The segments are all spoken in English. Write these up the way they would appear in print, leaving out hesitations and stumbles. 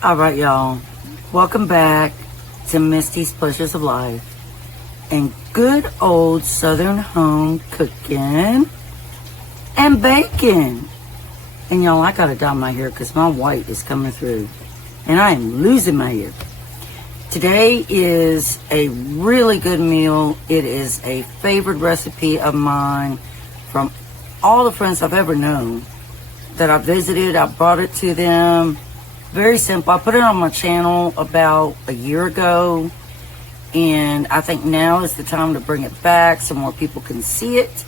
All right, y'all. Welcome back to Misty's Pleasures of Life and good old Southern home cooking and baking. And y'all, I gotta dye my hair because my white is coming through and I am losing my hair. Today is a really good meal. It is a favorite recipe of mine from all the friends I've ever known that I visited. I brought it to them. Very simple. I put it on my channel about a year ago, and I think now is the time to bring it back so more people can see it.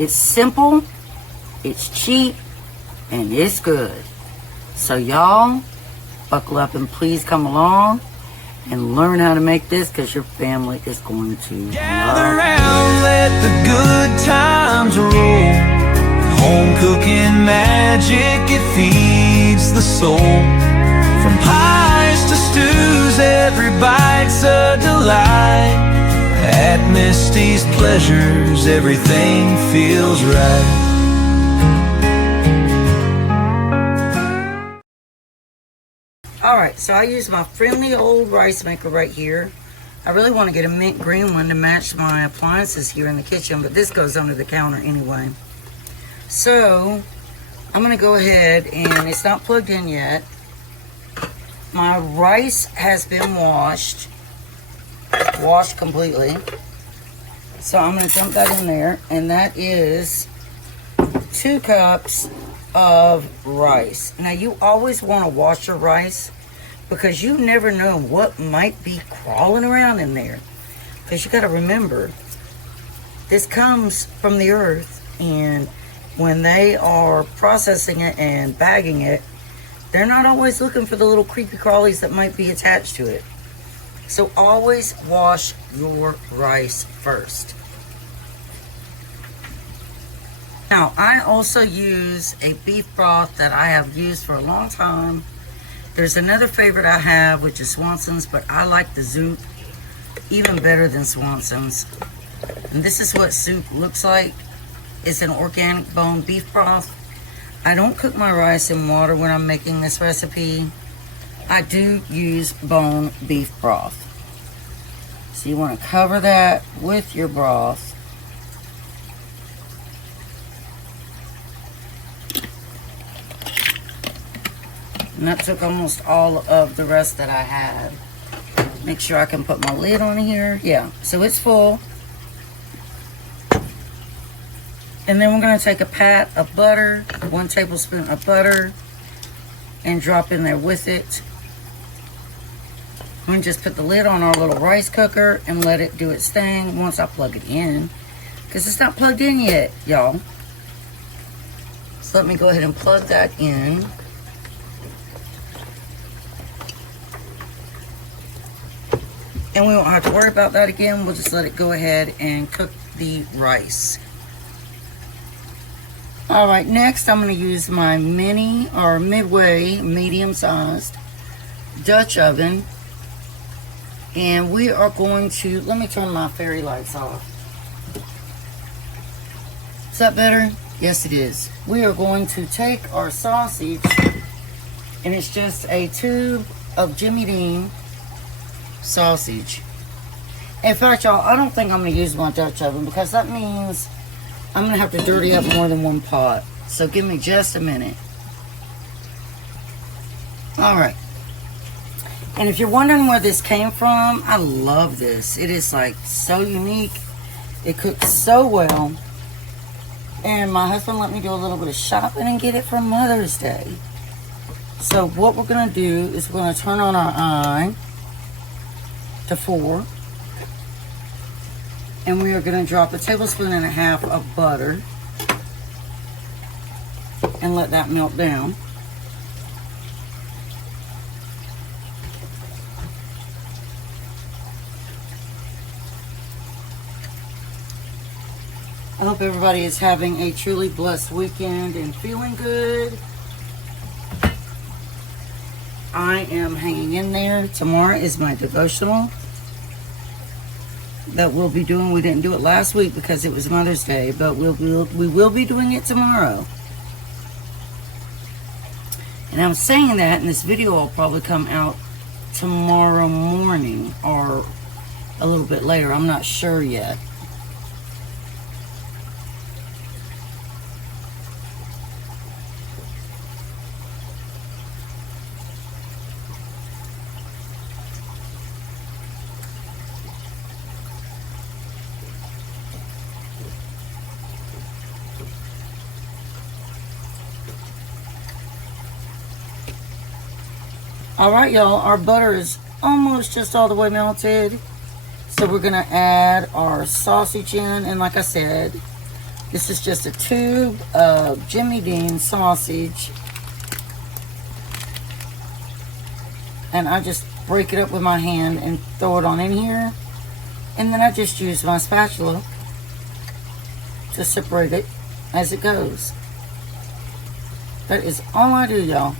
It's simple, it's cheap, and it's good. So y'all, buckle up and please come along and learn how to make this because your family is going to gather round, let the good times roll. Home cooking magic, it feeds the soul. From pies to stews, every bite's a delight. At Misty's Pleasures, everything feels right. Alright, so I use my friendly old rice maker right here. I really want to get a mint green one to match my appliances here in the kitchen, but this goes under the counter anyway. So, I'm going to go ahead, and it's not plugged in yet. My rice has been washed completely. So I'm going to dump that in there, and that is 2 cups of rice. Now you always want to wash your rice because you never know what might be crawling around in there. Because you got to remember, this comes from the earth, and when they are processing it and bagging it, they're not always looking for the little creepy crawlies that might be attached to it. So always wash your rice first. Now, I also use a beef broth that I have used for a long time. There's another favorite I have, which is Swanson's, but I like the Zoup even better than Swanson's. And this is what Zoup looks like. It's an organic bone beef broth. I don't cook my rice in water when I'm making this recipe. I do use bone beef broth. So you want to cover that with your broth. And that took almost all of the rest that I had. Make sure I can put my lid on here. Yeah, so it's full. And then we're going to take a pat of butter, 1 tablespoon of butter, and drop in there with it. I'm going to just put the lid on our little rice cooker and let it do its thing once I plug it in. Because it's not plugged in yet, y'all. So let me go ahead and plug that in. And we won't have to worry about that again. We'll just let it go ahead and cook the rice. Alright, next I'm going to use my mini or midway medium-sized Dutch oven. And we are going to, let me turn my fairy lights off. Is that better? Yes, it is. We are going to take our sausage, and it's just a tube of Jimmy Dean sausage. In fact, y'all, I don't think I'm going to use my Dutch oven because that means I'm going to have to dirty up more than 1 pot. So give me just a minute. Alright. And if you're wondering where this came from, I love this. It is like so unique. It cooks so well. And my husband let me do a little bit of shopping and get it for Mother's Day. So what we're going to do is we're going to turn on our eye to 4. And we are going to drop 1.5 tablespoons of butter and let that melt down. I hope everybody is having a truly blessed weekend and feeling good. I am hanging in there. Tomorrow is my devotional that we'll be doing. We didn't do it last week because it was Mother's Day, but we will be doing it tomorrow. And I'm saying that, and this video will probably come out tomorrow morning or a little bit later. I'm not sure yet. Alright, y'all, our butter is almost just all the way melted. So we're going to add our sausage in. And like I said, this is just a tube of Jimmy Dean sausage. And I just break it up with my hand and throw it on in here. And then I just use my spatula to separate it as it goes. That is all I do, y'all.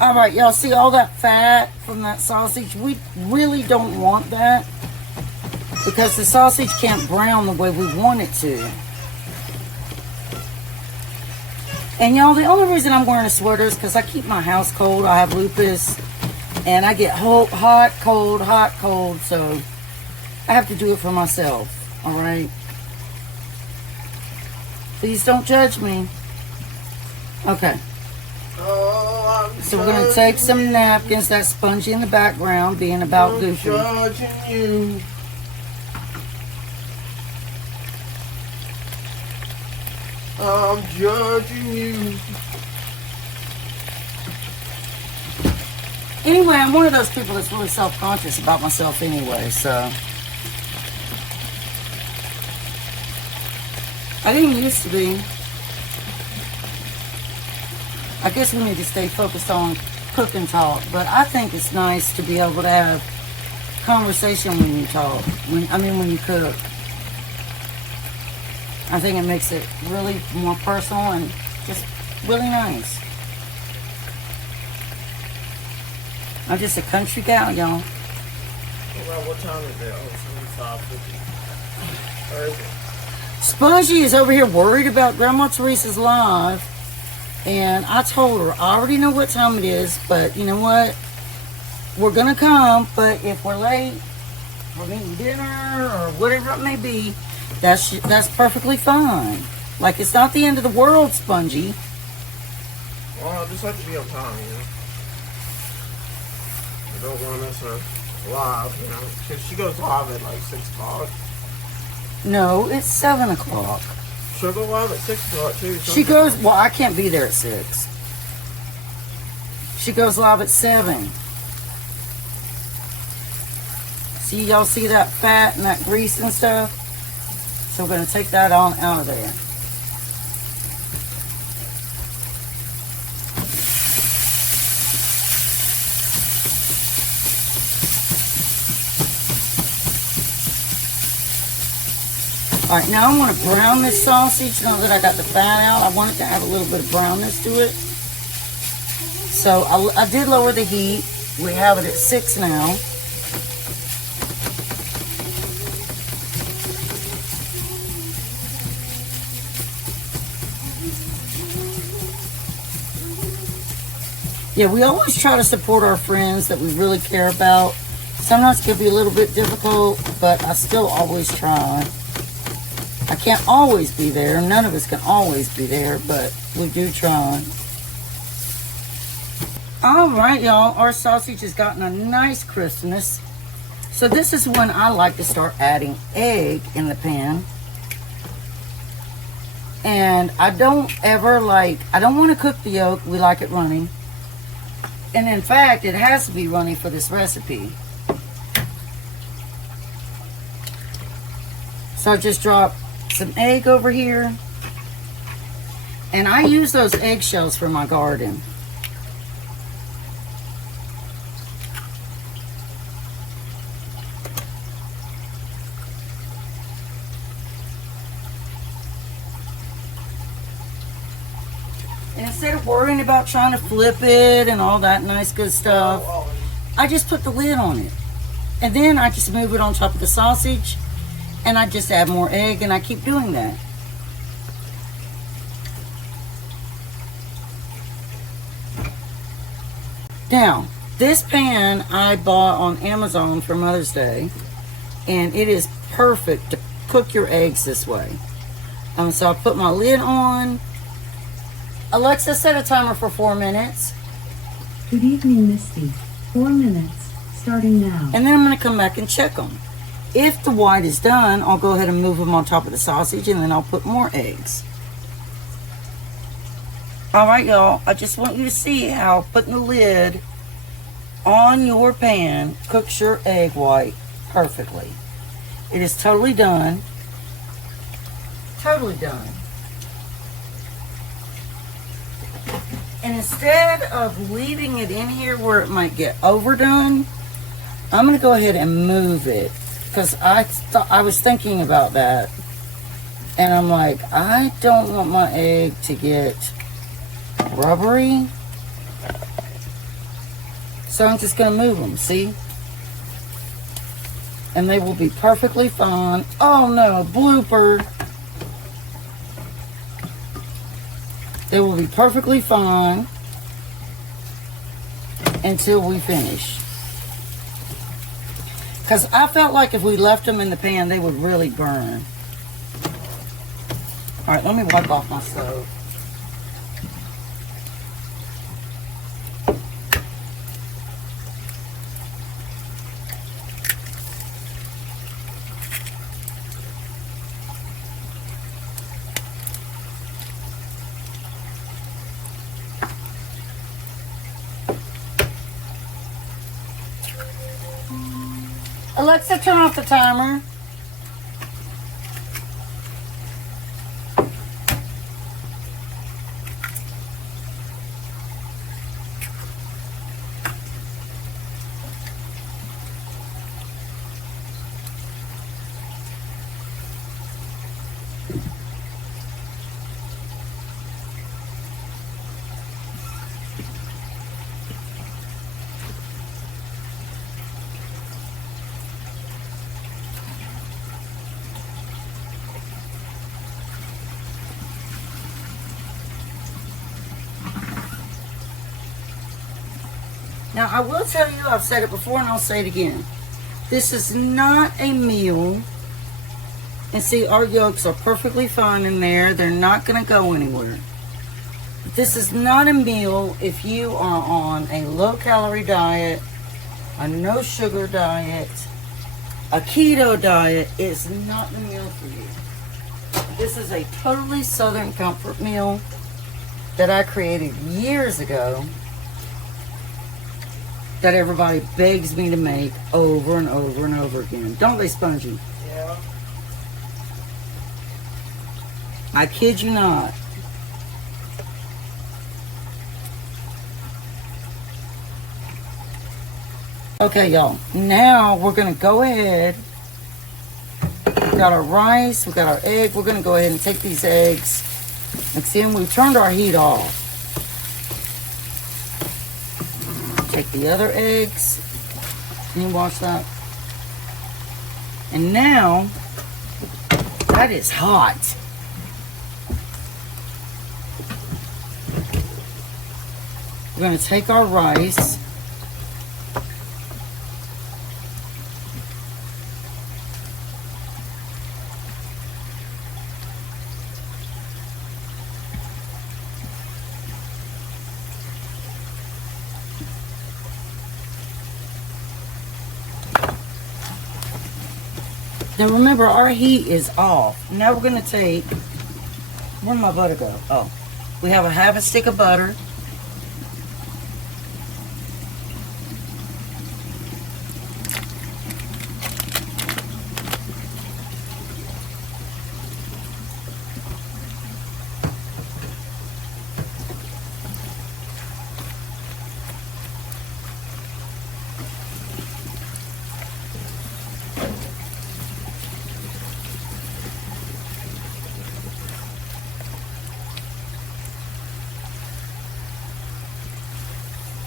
Alright, y'all see all that fat from that sausage? We really don't want that because the sausage can't brown the way we want it to. And y'all, the only reason I'm wearing a sweater is because I keep my house cold. I have lupus and I get hot, cold, so I have to do it for myself. Alright? Please don't judge me. Okay. So we're going to take some napkins, that spongy in the background, being about goofy. I'm judging you. I'm judging you. Anyway, I'm one of those people that's really self-conscious about myself anyway, so. I didn't used to be. I guess we need to stay focused on cooking talk, but I think it's nice to be able to have conversation when you talk. When you cook. I think it makes it really more personal and just really nice. I'm just a country gal, y'all. Well, what time is it? Oh, it's 5:50. Spongy is over here worried about Grandma Teresa's live. And I told her, I already know what time it is, but you know what? We're going to come, but if we're late, we're eating dinner or whatever it may be, that's perfectly fine. Like, it's not the end of the world, Spongy. Well, I just have to be on time, you know. I don't want to miss her live, you know. Because she goes live at like 6 o'clock. No, it's 7 o'clock. She'll go live at 6 o'clock too. She goes, well, I can't be there at 6. She goes live at 7. See, y'all see that fat and that grease and stuff? So we're going to take that on out of there. All right, now I'm going to brown this sausage. Now that I got the fat out, I want it to have a little bit of brownness to it. So I did lower the heat. We have it at 6 now. Yeah, we always try to support our friends that we really care about. Sometimes it can be a little bit difficult, but I still always try. I can't always be there. None of us can always be there, but we do try. All right, y'all. Our sausage has gotten a nice crispness. So this is when I like to start adding egg in the pan. And I don't want to cook the yolk. We like it runny. And in fact, it has to be runny for this recipe. So I just drop some egg over here. And I use those eggshells for my garden. And instead of worrying about trying to flip it and all that nice good stuff, I just put the lid on it. And then I just move it on top of the sausage. And I just add more egg, and I keep doing that. Now, this pan I bought on Amazon for Mother's Day, and it is perfect to cook your eggs this way. So I put my lid on. Alexa, set a timer for 4 minutes. Good evening, Misty. 4 minutes, starting now. And then I'm going to come back and check them. If the white is done, I'll go ahead and move them on top of the sausage, and then I'll put more eggs. All right, y'all. I just want you to see how putting the lid on your pan cooks your egg white perfectly. It is totally done. Totally done. And instead of leaving it in here where it might get overdone, I'm going to go ahead and move it. Because I was thinking about that. And I'm like, I don't want my egg to get rubbery. So I'm just going to move them, see? And they will be perfectly fine. Oh no, blooper. They will be perfectly fine until we finish. Because I felt like if we left them in the pan, they would really burn. All right, let me wipe off my stove. Alexa, turn off the timer. Now, I will tell you, I've said it before and I'll say it again. This is not a meal. And see, our yolks are perfectly fine in there. They're not going to go anywhere. This is not a meal if you are on a low-calorie diet, a no-sugar diet, a keto diet. It's not the meal for you. This is a totally Southern comfort meal that I created years ago that everybody begs me to make over and over and over again. Don't they, Spongy? Yeah. I kid you not. Okay, y'all. Now we're going to go ahead. We got our rice. We got our egg. We're going to go ahead and take these eggs. Mix in. We turned our heat off. Take the other eggs. Can you watch that? And now, that is hot. We're going to take our rice. Now remember, our heat is off. Now we're going to take, where'd my butter go? Oh, we have a half a stick of butter.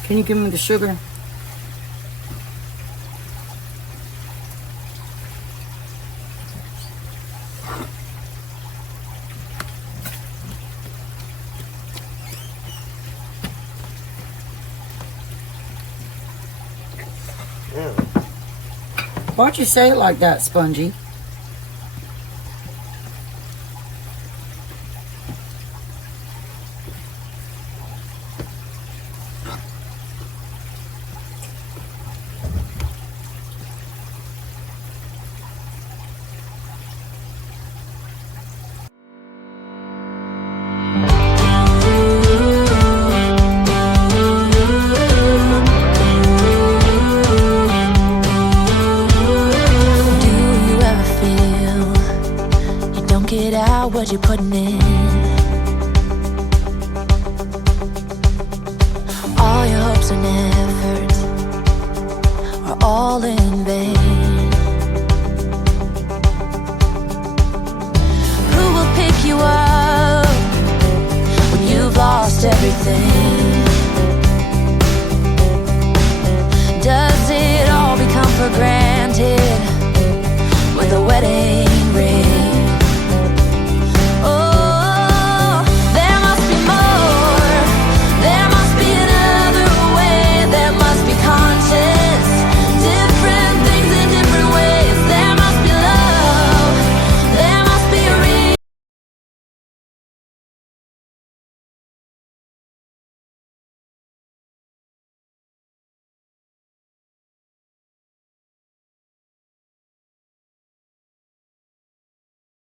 Can you give me the sugar? Yeah. Why'd you say it like that, Spongy? What you're putting in, all your hopes and efforts are all in vain. Who will pick you up when you've lost everything? Does it all become for granted with a wedding?